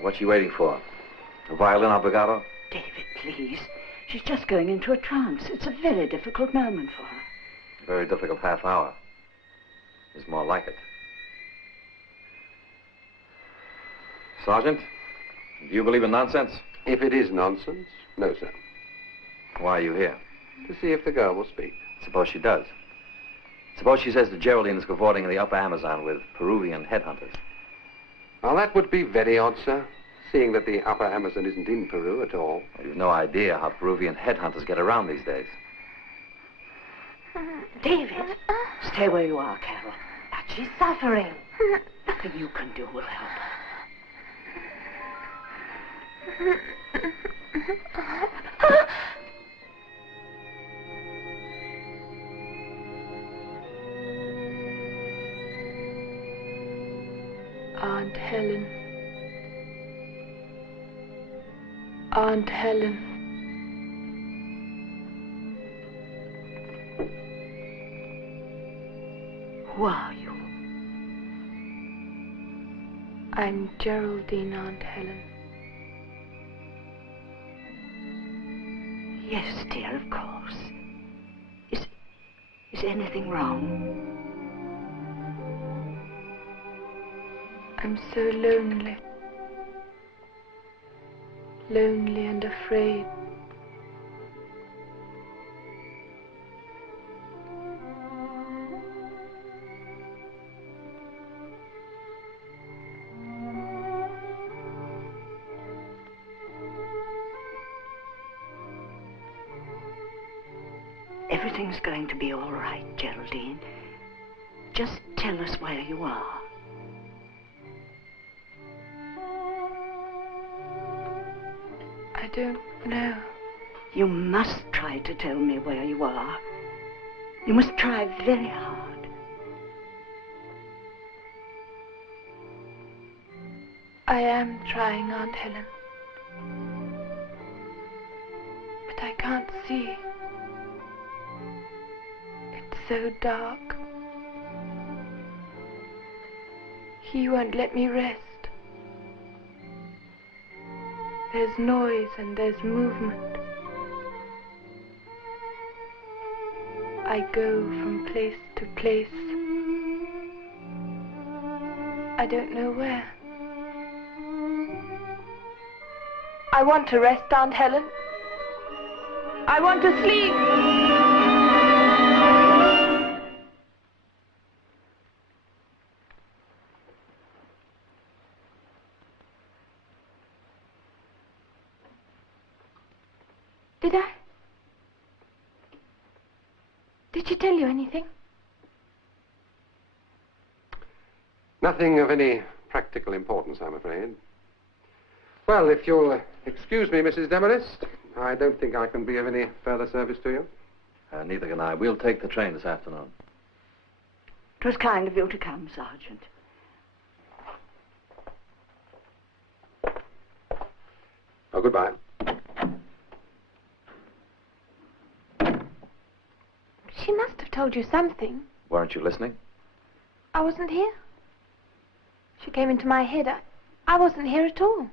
What's she waiting for? A violin obligato? David, please. She's just going into a trance. It's a very difficult moment for her. A very difficult half hour. Is more like it. Sergeant, do you believe in nonsense? If it is nonsense, no, sir. Why are you here? To see if the girl will speak. Suppose she does. Suppose she says that Geraldine is cavorting in the upper Amazon with Peruvian headhunters. Well, that would be very odd, sir, seeing that the upper Amazon isn't in Peru at all. Well, you've no idea how Peruvian headhunters get around these days. David, stay where you are, Carol. But she's suffering. Nothing you can do will help her. Aunt Helen. Aunt Helen. Who are you? I'm Geraldine, Aunt Helen. Yes, dear, of course. Is anything wrong? I'm so lonely. Lonely and afraid. Everything's going to be all right, Geraldine. Just tell us where you are. I don't know. You must try to tell me where you are. You must try very hard. I am trying, Aunt Helen. But I can't see. It's so dark. He won't let me rest. There's noise and there's movement. I go from place to place. I don't know where. I want to rest, Aunt Helen. I want to sleep. Did she tell you anything? Nothing of any practical importance, I'm afraid. Well, if you'll excuse me, Mrs. Demarest, I don't think I can be of any further service to you. Neither can I. We'll take the train this afternoon. It was kind of you to come, Sergeant. Oh, goodbye. She must have told you something. Weren't you listening? I wasn't here. She came into my head. I wasn't here at all.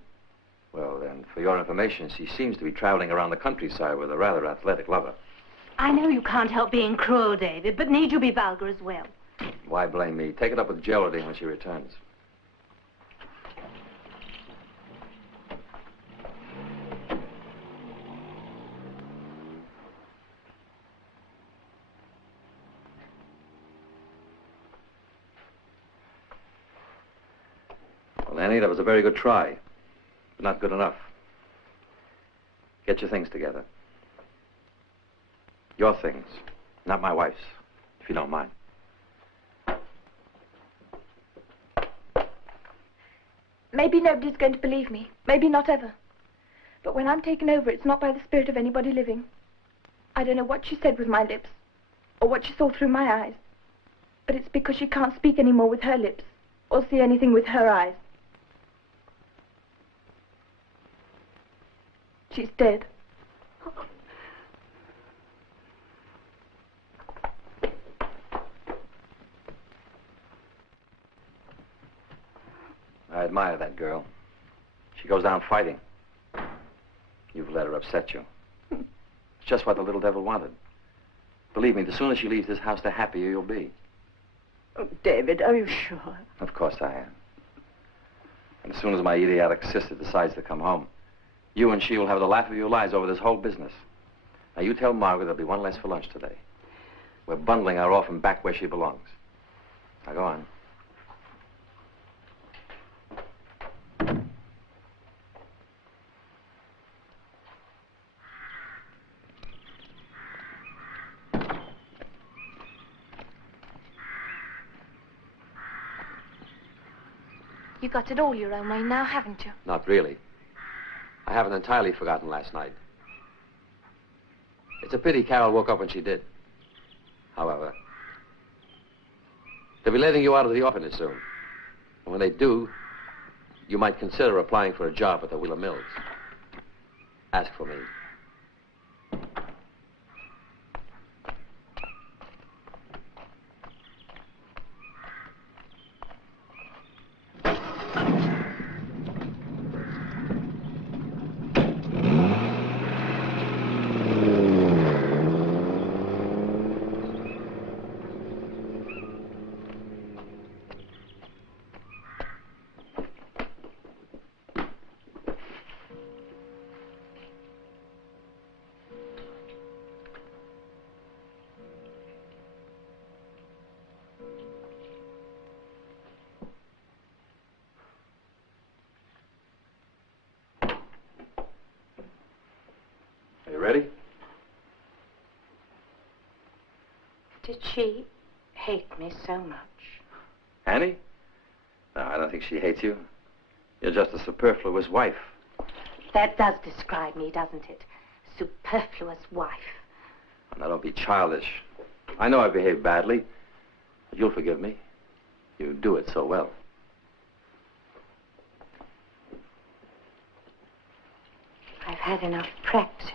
Well, then, for your information, she seems to be traveling around the countryside with a rather athletic lover. I know you can't help being cruel, David, but need you be vulgar as well? Why blame me? Take it up with Geraldine when she returns. Well, Annie, that was a very good try, but not good enough. Get your things together. Your things, not my wife's, if you don't mind. Maybe nobody's going to believe me. Maybe not ever. But when I'm taken over, it's not by the spirit of anybody living. I don't know what she said with my lips, or what she saw through my eyes. But it's because she can't speak anymore with her lips, or see anything with her eyes. She's dead. I admire that girl. She goes down fighting. You've let her upset you. It's just what the little devil wanted. Believe me, the sooner she leaves this house, the happier you'll be. Oh, David, are you sure? Of course I am. And as soon as my idiotic sister decides to come home, you and she will have the laugh of your lives over this whole business. Now, you tell Margaret there'll be one less for lunch today. We're bundling our orphan back where she belongs. Now, go on. You got it all your own way now, haven't you? Not really. I haven't entirely forgotten last night. It's a pity Carol woke up when she did. However, they'll be letting you out of the orphanage soon. And when they do, you might consider applying for a job at the Wheeler Mills. Ask for me. ready? Did she hate me so much? Annie? No, I don't think she hates you. You're just a superfluous wife. That does describe me, doesn't it? Superfluous wife. Now, don't be childish. I know I behaved badly, but you'll forgive me. You do it so well. I've had enough practice.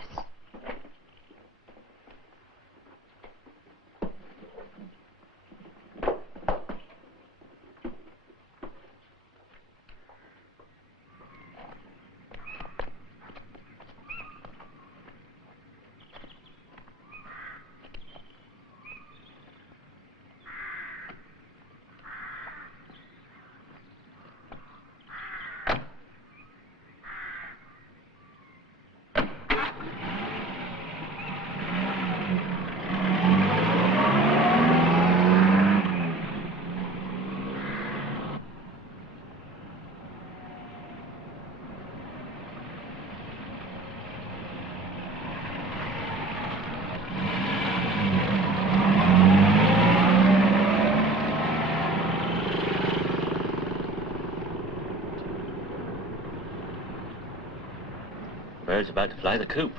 Bird's about to fly the coop.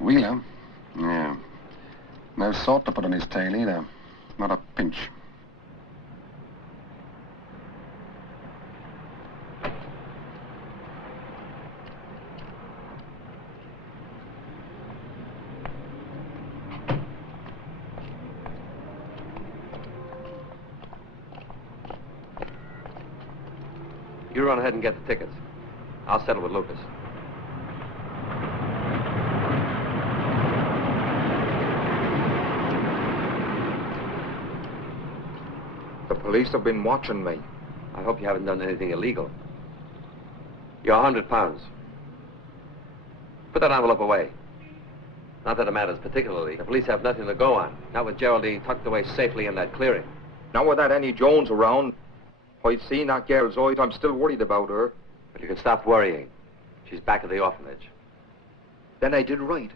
Wheeler? Yeah. No salt to put on his tail either. Not a pinch. You run ahead and get the tickets. I'll settle with Lucas. The police have been watching me. I hope you haven't done anything illegal. You're 100 pounds. Put that envelope away. Not that it matters particularly. The police have nothing to go on. Not with Geraldine tucked away safely in that clearing. Now with that Annie Jones around, I've seen that girl's eyes. I'm still worried about her. But you can stop worrying. She's back at the orphanage. Then I did right.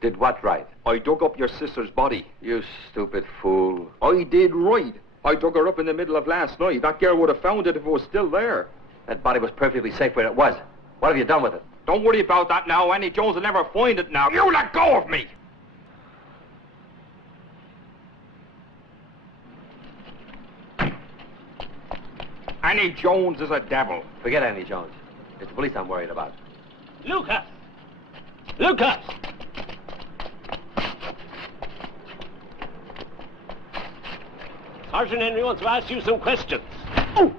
Did what right? I dug up your sister's body. You stupid fool. I did right. I dug her up in the middle of last night. That girl would have found it if it was still there. That body was perfectly safe where it was. What have you done with it? Don't worry about that now. Annie Jones will never find it now. You let go of me! Annie Jones is a devil. Forget Annie Jones. It's the police I'm worried about. Lucas! Lucas! Sergeant Henry wants to ask you some questions. Oh!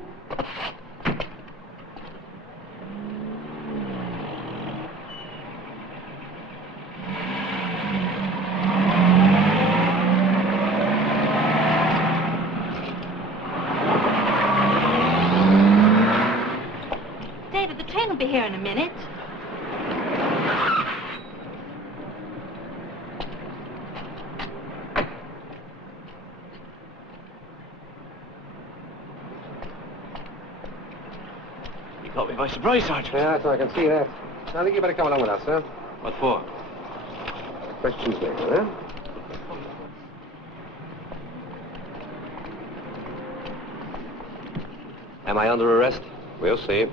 David, the train will be here in a minute. Caught me by surprise, Sergeant. Yeah, so I can see that. I think you better come along with us, sir. What for? Questions later, huh? Am I under arrest? We'll see.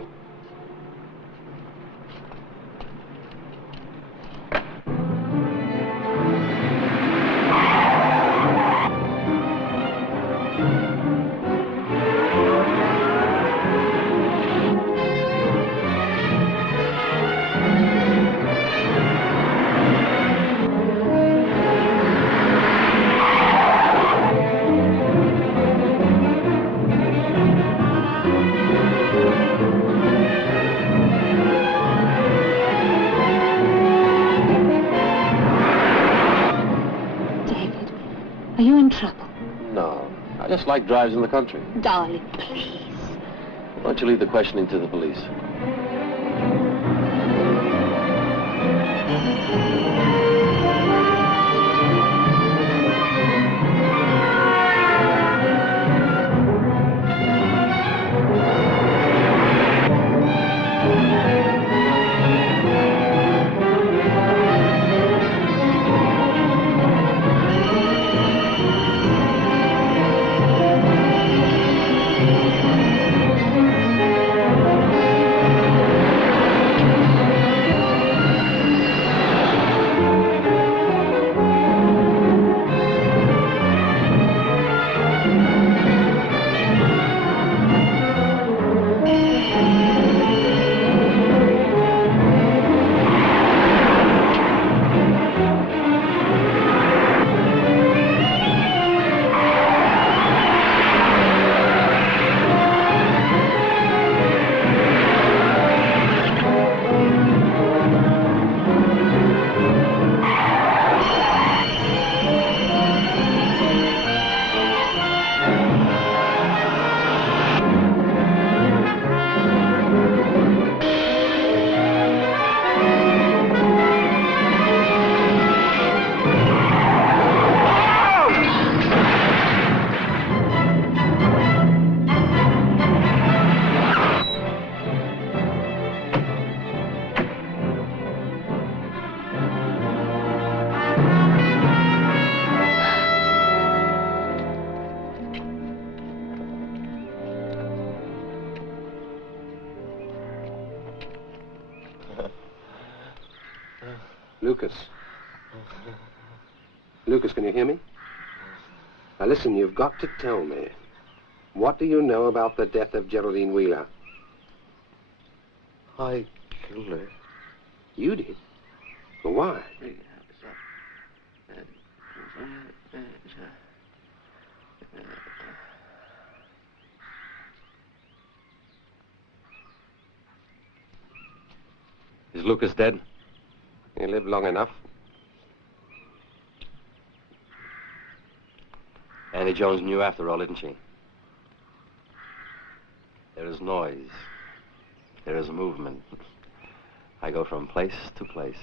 Are you in trouble? No. I just like drives in the country. Darling, please. Why don't you leave the questioning to the police? Lucas. Lucas, can you hear me? Now listen, you've got to tell me. What do you know about the death of Geraldine Wheeler? I killed her. You did? Well, why? Is Lucas dead? He lived long enough. Annie Jones knew after all, didn't she? There is noise. There is movement. I go from place to place.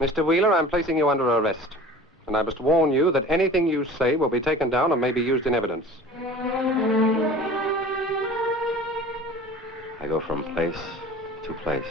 Mr. Wheeler, I'm placing you under arrest. And I must warn you that anything you say will be taken down and may be used in evidence. I go from place to place.